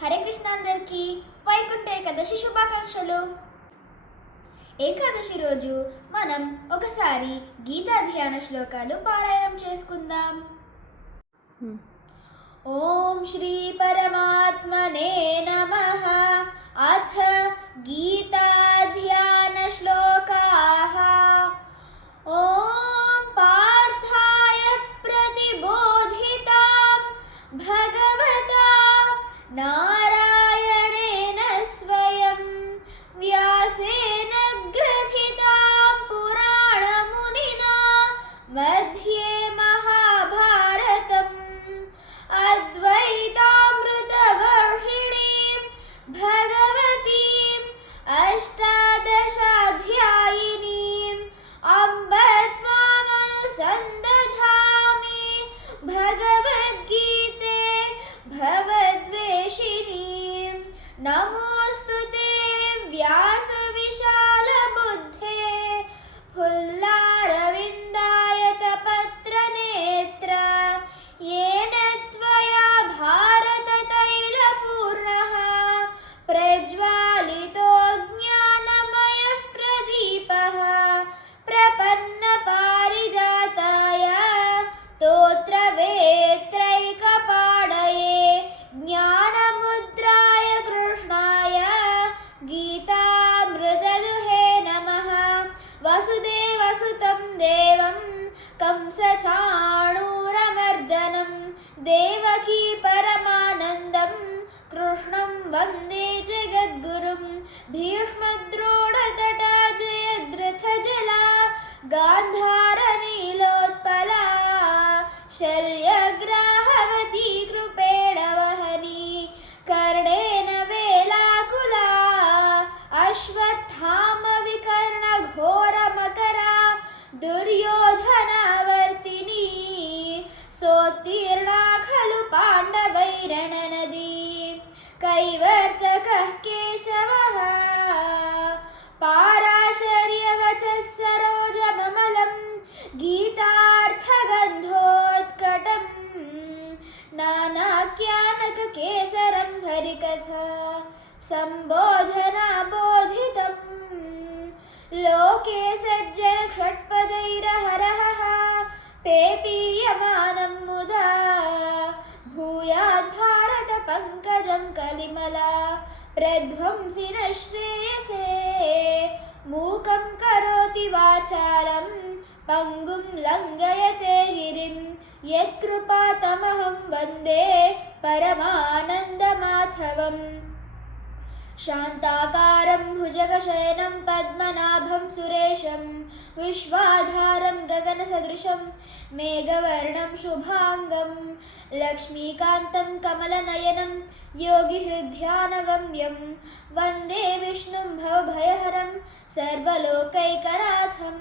హరే కృష్ణ అందరికీ వైకుంఠ ఏకాదశి శుభాకాంక్షలు. ఏకాదశి రోజు మనం ఒకసారి గీతా ధ్యాన శ్లోకాలు పారాయణం చేసుకుందాం. ఓం శ్రీ పరమాత్మనే నమః. అథ గీతా ధ్యాన శ్లోకాః. ఓం పార్థాయ ప్రతిబోధితాం భగవతా నారాయణేన స్వయం వ్యాసేన గ్రథితాం పురాణమునినా మధ్యే మహాభారతం అద్వైతామృతవర్షిణీం భగవతీం అష్టాదశాధ్యాయినీం అంబ త్వామనుసందధామి భగవద్గీతే భవద్వేషిణీం. నమోస్తుతే వ్యాస విశాల బుద్ధే ఫుల్లారవిందాయత పత్రనేత్ర येन त्वया भारततैलपूर्णः प्रज्वालितो ज्ञानमयः प्रदीपः प्रपन्नपारिजाताय स्तोत्रवेत्रैकपाणये ज्ञानमुद्राय कृष्णाय गीतामृतदुहे नमः. वसुदेवसुतं देवं कंसचाणूरमर्दनं देवकी परमानन्दं कृष्णं वन्दे जगद्गुरुं. भीष्मद्रोणतटा जयद्रथजला गान्धारनीलोत्पला शल्यग्राहवती कृपेण वहनी कर्णेन वेलाकुला अश्वत्थामविकर्णघोरमकरा दुर्योधनावर्तिनी सोत्तीर्णा खलु पाण्डवैरणनदी. कैवर्तकः केशवः पाराशर्यवचः सरोजममलं गीतार्थगन्धोत्कटं नानाख्यानककेसरं हरिकथा सम्बोधनाबोधितम्. लोके सज्जन षट्पदैरहरः पेपीयमानं मुदा भूयाद् भारत पङ्कजं कलिमला प्रध्वंसिन श्रेयसे. मूकं करोति वाचालं पङ्गुं लङ्घयते गिरिं यत्कृपातमहं वन्दे परमानन्दमाधवम्. शान्ताकारं भुजगशयनं पद्मनाभं सुरेशं विश्वाधारं गगनसदृशं मेघवर्णं शुभाङ्गं लक्ष्मीकान्तं कमलनयनं योगिहृद्ध्यानगम्यं वन्दे विष्णुं भवभयहरं सर्वलोकैकनाथं.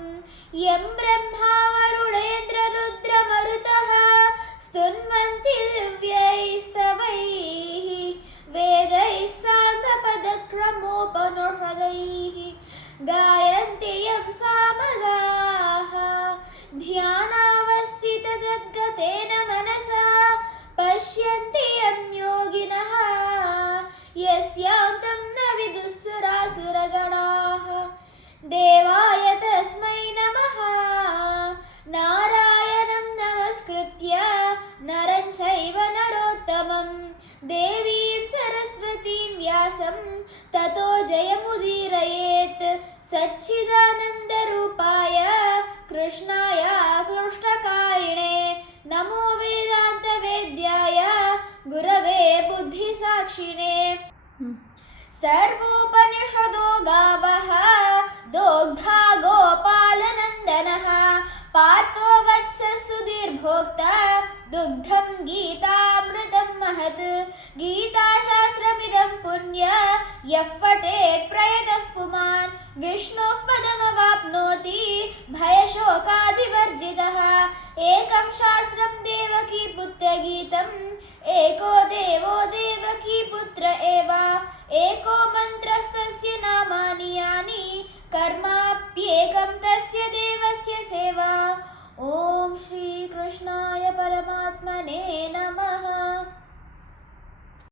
यं ब्रह्मा वरुणेन्द्ररुद्रमरुतः स्तुन्वन्ति दिव्यैस्तवैः वेदैः साङ्गपदक्रमोपनिषदैः गायन्ति यं सामगाः. ध्यानावस्थिततद्गतेन मनसा पश्यन्ति यं योगिनः यस्यान्तं न विदुःसुरासुरगणाः. देवाय तस्मै नमः. नारायणं नमस्कृत्य नरं चैव नरोत्तमं देवीं सरस्वतीं व्यासं ततो जयमुदीरयेत्. सच्चिदानन्दरूपाय कृष्णाय कृष्णकारिणे नमो वेदान्तवेद्याय गुरवे बुद्धिसाक्षिणे. सर्वोपनिषदो गावः दोग्धा गोपालनन्दनः पार्थो वत्सः सुधीर्भोक्ता दुग्धं गीतामृतं महत्. गीताशास्त्रमिदं पुण्य यः पठेत् प्रयतः पुमान् विष्णोः पदमवाप्नोति भयशोकादिवर्जितः. एकं शास्त्रं देवकी पुत्रगीतम् एको देवो